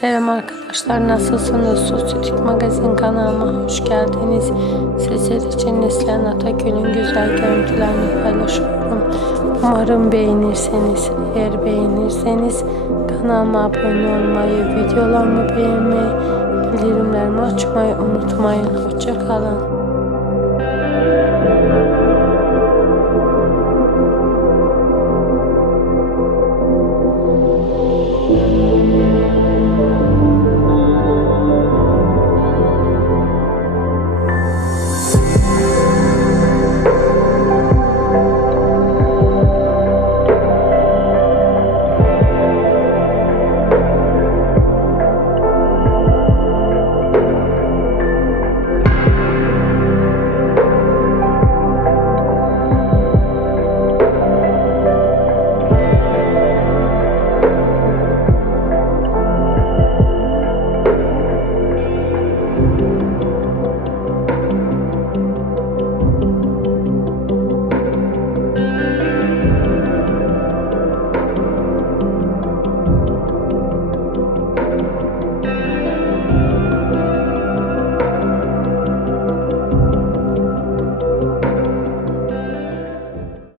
Selam arkadaşlar nasılsınız? Sosyetik Magazin kanalıma hoş geldiniz. Sizler için Neslihan Atagül'ün güzel görüntülerini paylaşıyorum. Umarım beğenirseniz, eğer beğenirseniz kanalıma abone olmayı, videolarımı beğenmeyi, bildirimlerimi açmayı unutmayın. Hoşçakalın.